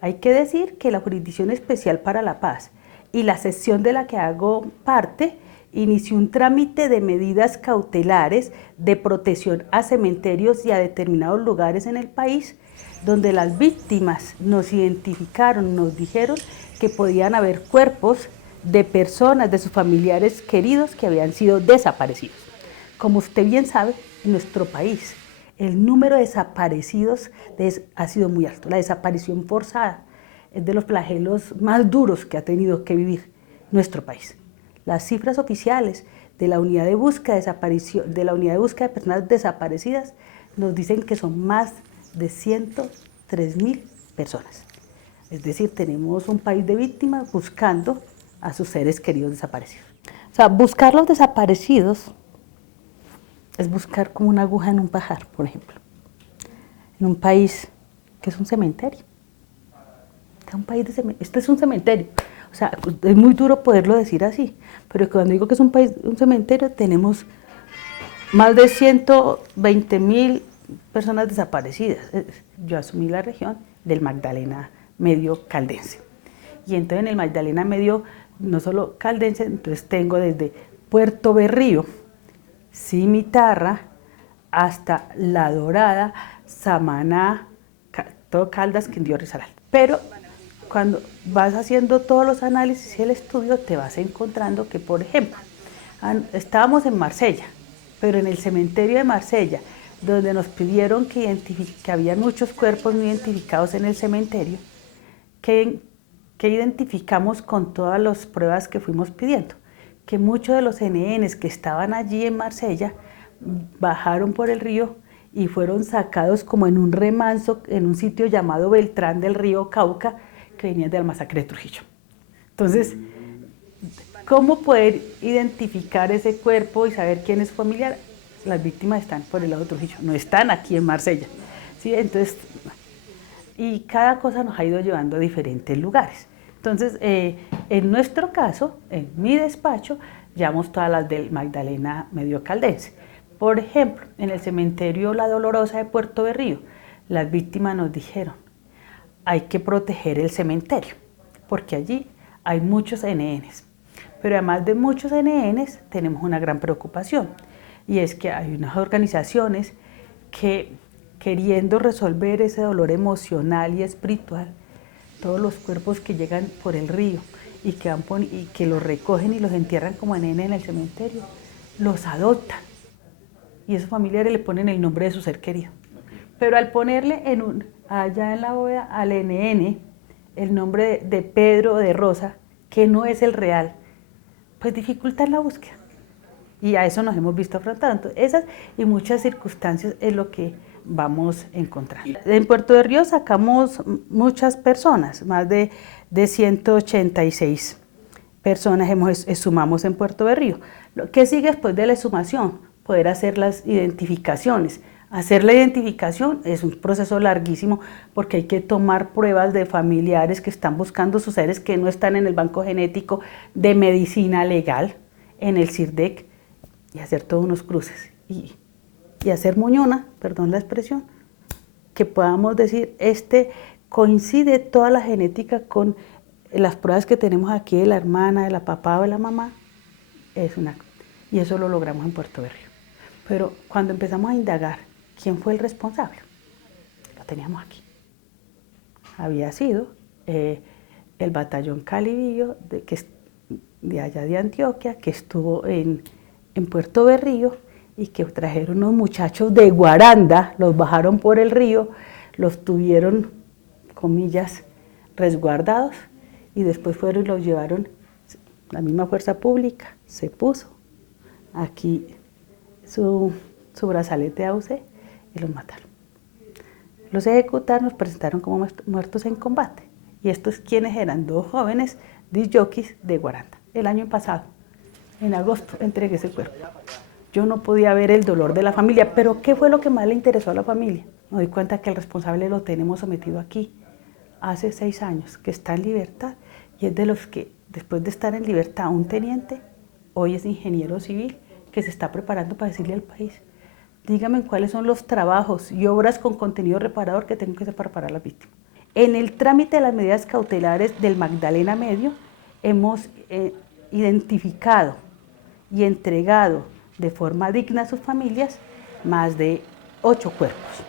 Hay que decir que la Jurisdicción Especial para la Paz y la sección de la que hago parte inició un trámite de medidas cautelares de protección a cementerios y a determinados lugares en el país, donde las víctimas nos identificaron, nos dijeron que podían haber cuerpos de personas, de sus familiares queridos que habían sido desaparecidos. Como usted bien sabe, en nuestro país el número de desaparecidos ha sido muy alto. La desaparición forzada es de los flagelos más duros que ha tenido que vivir nuestro país. Las cifras oficiales de la unidad de búsqueda de personas desaparecidas nos dicen que son más de 103.000 personas. Es decir, tenemos un país de víctimas buscando a sus seres queridos desaparecidos. O sea, buscar los desaparecidos es buscar como una aguja en un pajar, por ejemplo, en un país que es un cementerio. Este es un cementerio. O sea, es muy duro poderlo decir así, pero cuando digo que es un cementerio, tenemos más de 120.000 personas desaparecidas. Yo asumí la región del Magdalena Medio Caldense. Y entonces en el Magdalena Medio, no solo caldense, entonces tengo desde Puerto Berrío, Cimitarra, hasta La Dorada, Samaná, todo Caldas, Quindío, Risaralda. Pero cuando vas haciendo todos los análisis y el estudio, te vas encontrando que, por ejemplo, estábamos en Marsella, pero en el cementerio de Marsella, donde nos pidieron que había muchos cuerpos no identificados en el cementerio, que identificamos con todas las pruebas que fuimos pidiendo, que muchos de los NNs que estaban allí en Marsella bajaron por el río y fueron sacados como en un remanso en un sitio llamado Beltrán del río Cauca, que venían de la masacre de Trujillo. Entonces, ¿cómo poder identificar ese cuerpo y saber quién es familiar? Las víctimas están por el lado de Trujillo, no están aquí en Marsella. ¿Sí? Entonces, y cada cosa nos ha ido llevando a diferentes lugares. Entonces, en nuestro caso, en mi despacho, llevamos todas las del Magdalena Medio Caldense. Por ejemplo, en el cementerio La Dolorosa de Puerto Berrío, las víctimas nos dijeron, hay que proteger el cementerio, porque allí hay muchos NNs. Pero además de muchos NNs, tenemos una gran preocupación, y es que hay unas organizaciones que, queriendo resolver ese dolor emocional y espiritual, todos los cuerpos que llegan por el río y que los recogen y los entierran como NN en el cementerio, los adoptan. Y esos familiares le ponen el nombre de su ser querido. Pero al ponerle allá en la bóveda al NN el nombre de Pedro o de Rosa, que no es el real, pues dificultan la búsqueda. Y a eso nos hemos visto afrontados. Entonces, esas y muchas circunstancias es lo que vamos encontrando. En Puerto de Río sacamos muchas personas, más de 186 personas sumamos en Puerto de Río. Lo que sigue después de la exhumación, poder hacer las identificaciones. Hacer la identificación es un proceso larguísimo porque hay que tomar pruebas de familiares que están buscando sus seres que no están en el banco genético de medicina legal, en el CIRDEC, y hacer todos unos cruces. Y hacer moñona, perdón la expresión, que podamos decir, coincide toda la genética con las pruebas que tenemos aquí de la hermana, de la papá o de la mamá, y eso lo logramos en Puerto Berrío. Pero cuando empezamos a indagar quién fue el responsable, lo teníamos aquí. Había sido el batallón Calibillo de allá de Antioquia, que estuvo en Puerto Berrío y que trajeron unos muchachos de Guaranda, los bajaron por el río, los tuvieron, comillas, resguardados y después fueron y los llevaron, la misma fuerza pública se puso aquí su brazalete AUC y los mataron. Los ejecutaron, los presentaron como muertos en combate. Y estos quienes eran dos jóvenes disc-jockeys de Guaranda. El año pasado, en agosto, entregué ese cuerpo. Yo no podía ver el dolor de la familia, pero ¿qué fue lo que más le interesó a la familia? Me doy cuenta que el responsable lo tenemos sometido aquí hace 6 años, que está en libertad, y es de los que, después de estar en libertad, un teniente, hoy es ingeniero civil, que se está preparando para decirle al país, dígame cuáles son los trabajos y obras con contenido reparador que tengo que hacer para reparar a las víctimas. En el trámite de las medidas cautelares del Magdalena Medio hemos identificado y entregado de forma digna a sus familias más de 8 cuerpos.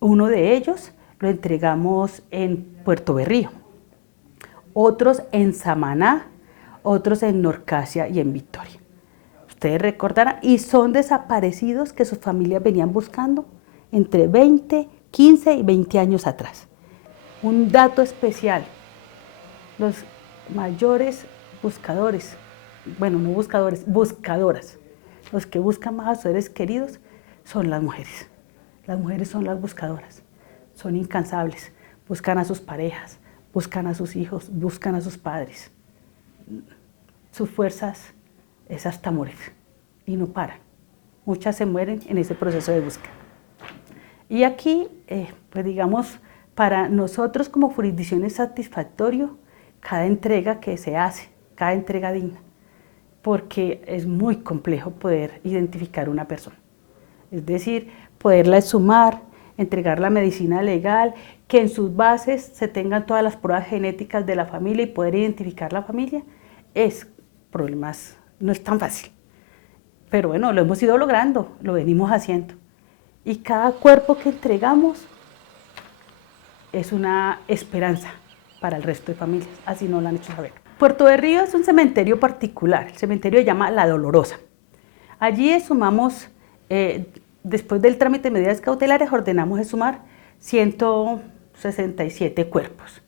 Uno de ellos lo entregamos en Puerto Berrío, otros en Samaná, otros en Norcasia y en Victoria. Ustedes recordarán, y son desaparecidos que sus familias venían buscando entre 20, 15 y 20 años atrás. Un dato especial, los mayores buscadores, bueno, no buscadores, buscadoras, los que buscan más a sus seres queridos son las mujeres. Las mujeres son las buscadoras, son incansables, buscan a sus parejas, buscan a sus hijos, buscan a sus padres. Sus fuerzas es hasta morir y no paran. Muchas se mueren en ese proceso de búsqueda. Y aquí, pues digamos, para nosotros como jurisdicción es satisfactorio cada entrega que se hace, cada entrega digna, porque es muy complejo poder identificar una persona. Es decir, poderla exhumar, entregar la medicina legal, que en sus bases se tengan todas las pruebas genéticas de la familia y poder identificar la familia, no es tan fácil. Pero bueno, lo hemos ido logrando, lo venimos haciendo. Y cada cuerpo que entregamos es una esperanza para el resto de familias, así nos lo han hecho saber. Puerto Berrío es un cementerio particular, el cementerio se llama La Dolorosa. Allí exhumamos, después del trámite de medidas cautelares, ordenamos exhumar 167 cuerpos.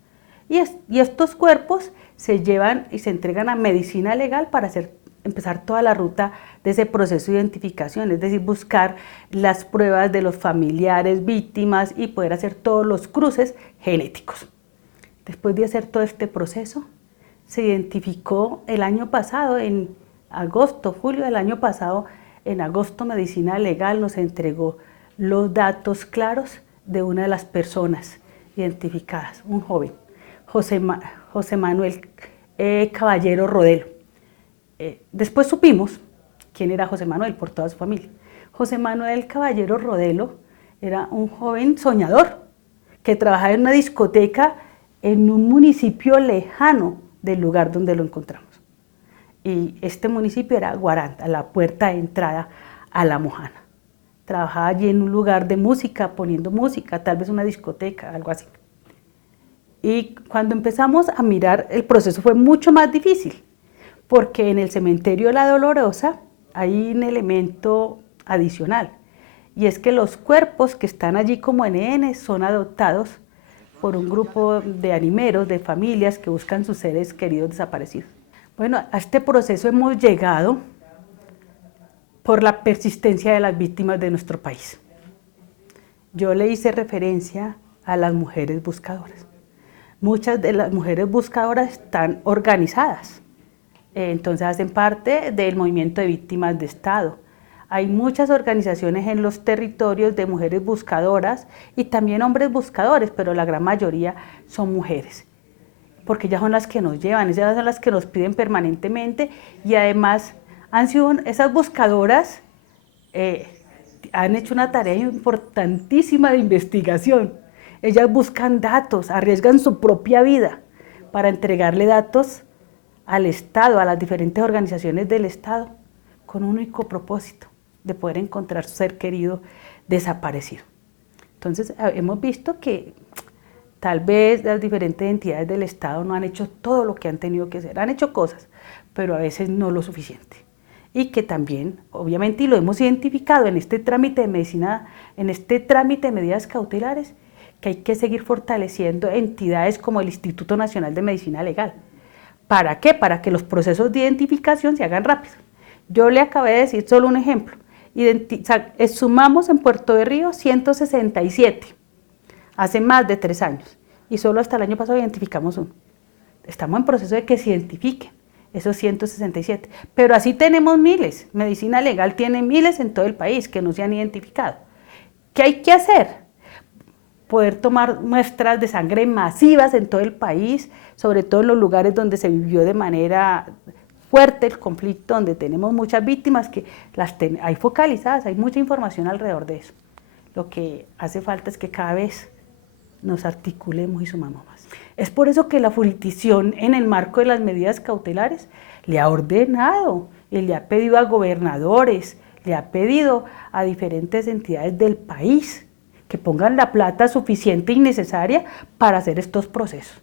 Y estos cuerpos se llevan y se entregan a medicina legal para empezar toda la ruta de ese proceso de identificación, es decir, buscar las pruebas de los familiares, víctimas y poder hacer todos los cruces genéticos. Después de hacer todo este proceso, se identificó el año pasado, en agosto, julio del año pasado, en agosto Medicina Legal nos entregó los datos claros de una de las personas identificadas, un joven, José Manuel Caballero Rodelo. Después supimos quién era José Manuel por toda su familia. José Manuel Caballero Rodelo era un joven soñador que trabajaba en una discoteca en un municipio lejano del lugar donde lo encontramos. Y este municipio era Guaranda, la puerta de entrada a La Mojana. Trabajaba allí en un lugar de música, poniendo música, tal vez una discoteca, algo así. Y cuando empezamos a mirar, el proceso fue mucho más difícil, porque en el cementerio La Dolorosa hay un elemento adicional, y es que los cuerpos que están allí como NN son adoptados por un grupo de animeros, de familias que buscan sus seres queridos desaparecidos. Bueno, a este proceso hemos llegado por la persistencia de las víctimas de nuestro país. Yo le hice referencia a las mujeres buscadoras. Muchas de las mujeres buscadoras están organizadas, entonces hacen parte del movimiento de víctimas de Estado. Hay muchas organizaciones en los territorios de mujeres buscadoras y también hombres buscadores, pero la gran mayoría son mujeres, porque ellas son las que nos llevan, ellas son las que nos piden permanentemente y además esas buscadoras han hecho una tarea importantísima de investigación. Ellas buscan datos, arriesgan su propia vida para entregarle datos al Estado, a las diferentes organizaciones del Estado, con un único propósito, de poder encontrar su ser querido desaparecido. Entonces, hemos visto que tal vez las diferentes entidades del Estado no han hecho todo lo que han tenido que hacer, han hecho cosas, pero a veces no lo suficiente. Y que también, obviamente, y lo hemos identificado en este trámite de medicina, en este trámite de medidas cautelares, que hay que seguir fortaleciendo entidades como el Instituto Nacional de Medicina Legal. ¿Para qué? Para que los procesos de identificación se hagan rápido. Yo le acabé de decir solo un ejemplo. Exhumamos en Puerto Berrío 167, hace más de 3 años, y solo hasta el año pasado identificamos uno. Estamos en proceso de que se identifiquen esos 167, pero así tenemos miles. Medicina Legal tiene miles en todo el país que no se han identificado. ¿Qué hay que hacer? Poder tomar muestras de sangre masivas en todo el país, sobre todo en los lugares donde se vivió de manera fuerte el conflicto, donde tenemos muchas víctimas que hay focalizadas, hay mucha información alrededor de eso. Lo que hace falta es que cada vez nos articulemos y sumamos más. Es por eso que la jurisdicción, en el marco de las medidas cautelares, le ha ordenado y le ha pedido a gobernadores, le ha pedido a diferentes entidades del país que pongan la plata suficiente y necesaria para hacer estos procesos,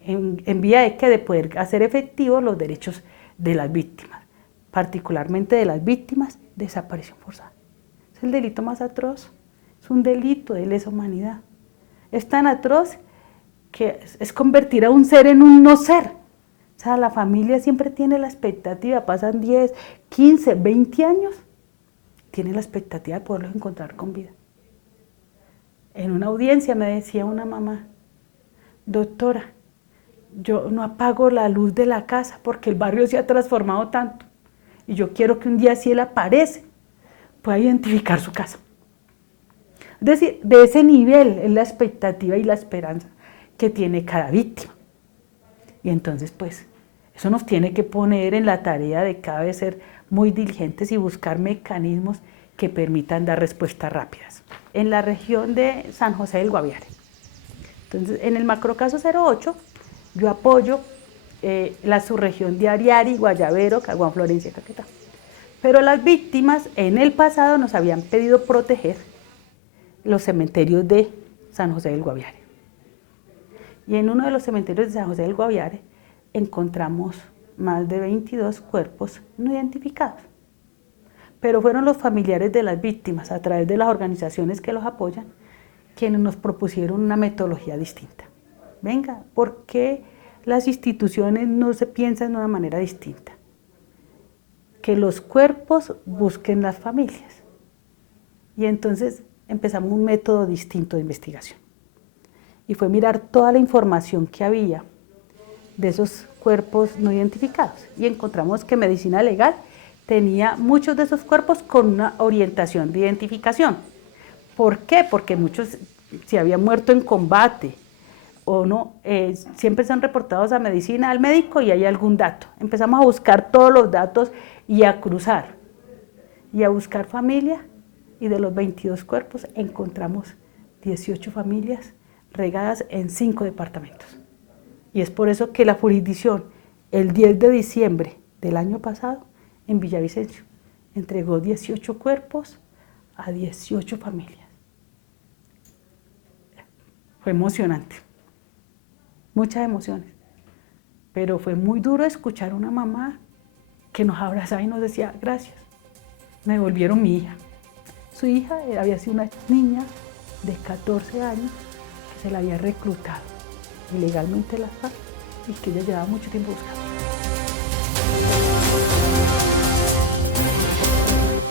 en vía de poder hacer efectivos los derechos de las víctimas, particularmente de las víctimas de desaparición forzada. Es el delito más atroz, es un delito de lesa humanidad. Es tan atroz que es convertir a un ser en un no ser. O sea, la familia siempre tiene la expectativa, pasan 10, 15, 20 años, tiene la expectativa de poderlos encontrar con vida. En una audiencia me decía una mamá: doctora, yo no apago la luz de la casa porque el barrio se ha transformado tanto y yo quiero que un día, si él aparece, pueda identificar su casa. Es decir, de ese nivel es la expectativa y la esperanza que tiene cada víctima. Y entonces, pues, eso nos tiene que poner en la tarea de cada vez ser muy diligentes y buscar mecanismos que permitan dar respuestas rápidas. En la región de San José del Guaviare. Entonces, en el macrocaso 08, yo apoyo la subregión de Ariari, Guayavero, Caguán, Florencia, Caquetá. Pero las víctimas en el pasado nos habían pedido proteger los cementerios de San José del Guaviare. Y en uno de los cementerios de San José del Guaviare encontramos más de 22 cuerpos no identificados. Pero fueron los familiares de las víctimas, a través de las organizaciones que los apoyan, quienes nos propusieron una metodología distinta. Venga, ¿por qué las instituciones no se piensan de una manera distinta? Que los cuerpos busquen las familias. Y entonces empezamos un método distinto de investigación. Y fue mirar toda la información que había de esos cuerpos no identificados. Y encontramos que medicina legal tenía muchos de esos cuerpos con una orientación de identificación. ¿Por qué? Porque muchos se habían muerto en combate o no, siempre son reportados a medicina, al médico, y hay algún dato. Empezamos a buscar todos los datos y a cruzar y a buscar familia, y de los 22 cuerpos encontramos 18 familias regadas en 5 departamentos. Y es por eso que la jurisdicción, el 10 de diciembre del año pasado, en Villavicencio, entregó 18 cuerpos a 18 familias. Fue emocionante, muchas emociones, pero fue muy duro escuchar a una mamá que nos abrazaba y nos decía: gracias, me devolvieron mi hija. Su hija había sido una niña de 14 años que se la había reclutado ilegalmente la FARC y que ella llevaba mucho tiempo buscando.